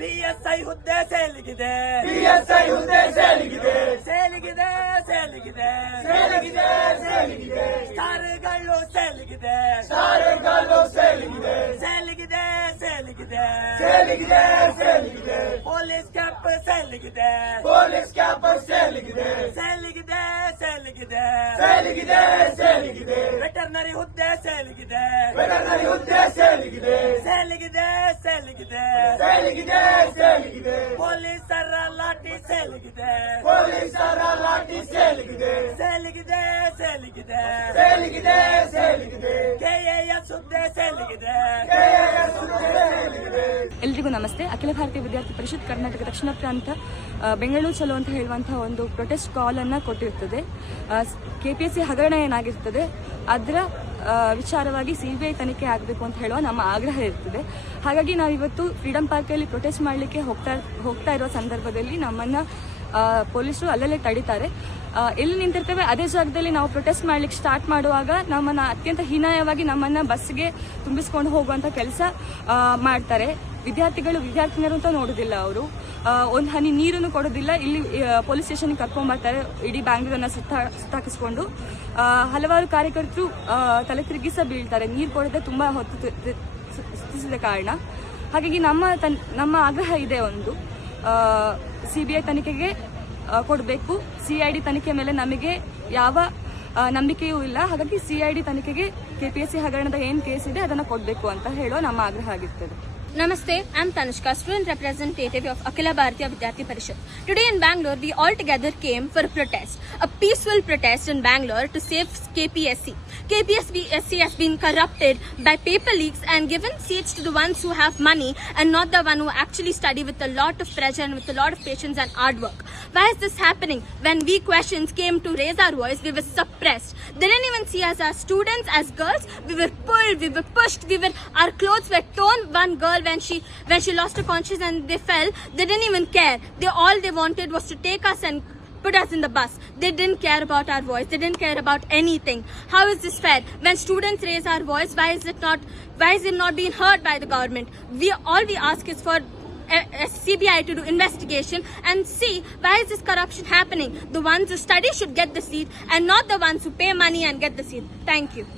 BSI ಹುದ್ದೆ ಸೇಲಿಗಿದೆ, BSI ಹುದ್ದೆ ಸೇಲಿಗಿದೆ, ಸೇಲಿಗಿದೆ, ಸೇಲಿಗಿದೆ, ಸೇಲಿಗಿದೆ, ಸೇಲಿಗಿದೆ, ಸ್ಟಾರ್ಗಳು ಸೇಲಿಗಿದೆ, ಸ್ಟಾರ್ಗಳು ಸೇಲಿಗಿದೆ, ಸೇಲಿಗಿದೆ, ಸೇಲಿಗಿದೆ, ಸೇಲಿಗಿದೆ, ಸೇಲಿಗಿದೆ, ಪೊಲೀಸ್ ಕ್ಯಾಪ್ ಸೇಲಿಗಿದೆ, ಪೊಲೀಸ್ ಕ್ಯಾಪ್ ಸೇಲಿಗಿದೆ, ಸೇಲಿಗಿದೆ, ಸೇಲಿಗಿದೆ, ಸೇಲಿಗಿದೆ, ಸೇಲಿಗಿದೆ, ವೆಟರ್ನರಿ ಹುದ್ದೆ ಸೇಲಿಗಿದೆ, ವೆಟರ್ನರಿ ಹುದ್ದೆ ಸೇಲಿಗಿದೆ, ಸೇಲಿಗಿದೆ, ಸೇಲಿಗಿದೆ, ಸೇಲಿಗಿದೆ, ಸೇಲಿಗಿದೆ, ಪೊಲೀಸರ ಲಾಠಿ ಸೇಲಿಗಿದೆ, ಪೊಲೀಸರ ಲಾಠಿ ಸೇಲಿಗಿದೆ, ಸೇಲಿಗಿದೆ, ಸೇಲಿಗಿದೆ, ಸೇಲಿಗಿದೆ, ಸೇಲಿಗಿದೆ, ಕೆಎಎಸ್ ಹುದ್ದೆ ಸೇಲಿಗಿದೆ. ಕೆಎಎಸ್ ಹುದ್ದೆ ಸೇಲಿಗಿದೆ. ಎಲ್ರಿಗೂ ನಮಸ್ತೆ. ಅಖಿಲ ಭಾರತೀಯ ವಿದ್ಯಾರ್ಥಿ ಪರಿಷತ್ ಕರ್ನಾಟಕ ದಕ್ಷಿಣ ಪ್ರಾಂತ ಬೆಂಗಳೂರು ಚಲೋ ಅಂತ ಹೇಳುವಂತಹ ಒಂದು ಪ್ರೊಟೆಸ್ಟ್ ಕಾಲ್ ಅನ್ನ ಕೊಟ್ಟಿರ್ತದೆ. ಕೆಪಿಎಸ್ಸಿ ಹಗರಣ ಏನಾಗಿರ್ತದೆ ಅದರ ವಿಚಾರವಾಗಿ ಸಿಬಿಐ ತನಿಖೆ ಆಗಬೇಕು ಅಂತ ಹೇಳುವ ನಮ್ಮ ಆಗ್ರಹ ಇರ್ತದೆ. ಹಾಗಾಗಿ ನಾವಿವತ್ತು ಫ್ರೀಡಂ ಪಾರ್ಕಲ್ಲಿ ಪ್ರೊಟೆಸ್ಟ್ ಮಾಡಲಿಕ್ಕೆ ಹೋಗ್ತಾ ಇರೋ ಸಂದರ್ಭದಲ್ಲಿ ನಮ್ಮನ್ನ ಪೊಲೀಸರು ಅಲ್ಲಲ್ಲೇ ತಡೀತಾರೆ. ಎಲ್ಲಿ ನಿಂತಿರ್ತೇವೆ ಅದೇ ಜಾಗದಲ್ಲಿ ನಾವು ಪ್ರೊಟೆಸ್ಟ್ ಮಾಡ್ಲಿಕ್ಕೆ ಸ್ಟಾರ್ಟ್ ಮಾಡುವಾಗ ನಮ್ಮನ್ನ ಅತ್ಯಂತ ಹೀನಾಯವಾಗಿ ನಮ್ಮನ್ನ ಬಸ್ಗೆ ತುಂಬಿಸ್ಕೊಂಡು ಹೋಗುವಂತ ಕೆಲಸ ಮಾಡ್ತಾರೆ. ವಿದ್ಯಾರ್ಥಿನಿಯರು ಅಂತ ನೋಡುದಿಲ್ಲ, ಅವರು ಒಂದು ಹನಿ ನೀರನ್ನು ಕೊಡೋದಿಲ್ಲ. ಇಲ್ಲಿ ಪೊಲೀಸ್ ಸ್ಟೇಷನ್ಗೆ ಕರ್ಕೊಂಡ್ ಬರ್ತಾರೆ, ಇಡೀ ಬ್ಯಾಂಗ್ಳೂರನ್ನ ಸುತ್ತಾಕಿಸ್ಕೊಂಡು. ಹಲವಾರು ಕಾರ್ಯಕರ್ತರು ತಲೆ ತಿರುಗಿಸ ಬೀಳ್ತಾರೆ, ನೀರು ಕೊಡದೆ ತುಂಬಾ ಹೊತ್ತು ಸುತ್ತಿಸಿದ ಕಾರಣ. ಹಾಗಾಗಿ ನಮ್ಮ ಆಗ್ರಹ ಇದೆ, ಒಂದು ಸಿಬಿಐ ತನಿಖೆಗೆ ಕೊಡಬೇಕು. ಸಿಐಡಿ ತನಿಖೆ ಮೇಲೆ ನಮಗೆ ಯಾವ ನಂಬಿಕೆಯೂ ಇಲ್ಲ. ಹಾಗಾಗಿ ಸಿಐಡಿ ತನಿಖೆಗೆ ಕೆಪಿಎಸ್ಸಿ ಹಗರಣದ ಏನ್ ಕೇಸ್ ಇದೆ ಅದನ್ನ ಕೊಡಬೇಕು ಅಂತ ಹೇಳೋ ನಮ್ಮ ಆಗ್ರಹ ಆಗಿರ್ತದೆ. Namaste, I'm Tanushka, student representative of Akhila Bharatiya Vidyarthi Parishad. Today in Bangalore, we all together came for a protest, a peaceful protest in Bangalore to save KPSC. KPSC has been corrupted by paper leaks and given seats to the ones who have money and not the one who actually study with a lot of pressure and with a lot of patience and hard work. Why is this happening? When we questions came to raise our voice, we were suppressed. They didn't even see us as students, as girls. We were pulled, we were pushed, our clothes were torn. One girl, when she lost her consciousness and they fell, they didn't even care. All they wanted was to take us and put us in the bus. They didn't care about our voice. They didn't care about anything. How is this fair? When students raise our voice, why is it not being heard by the government? All we ask is for CBI to do investigation and see why is this corruption happening. The ones who study should get the seat and not the ones who pay money and get the seat. Thank you.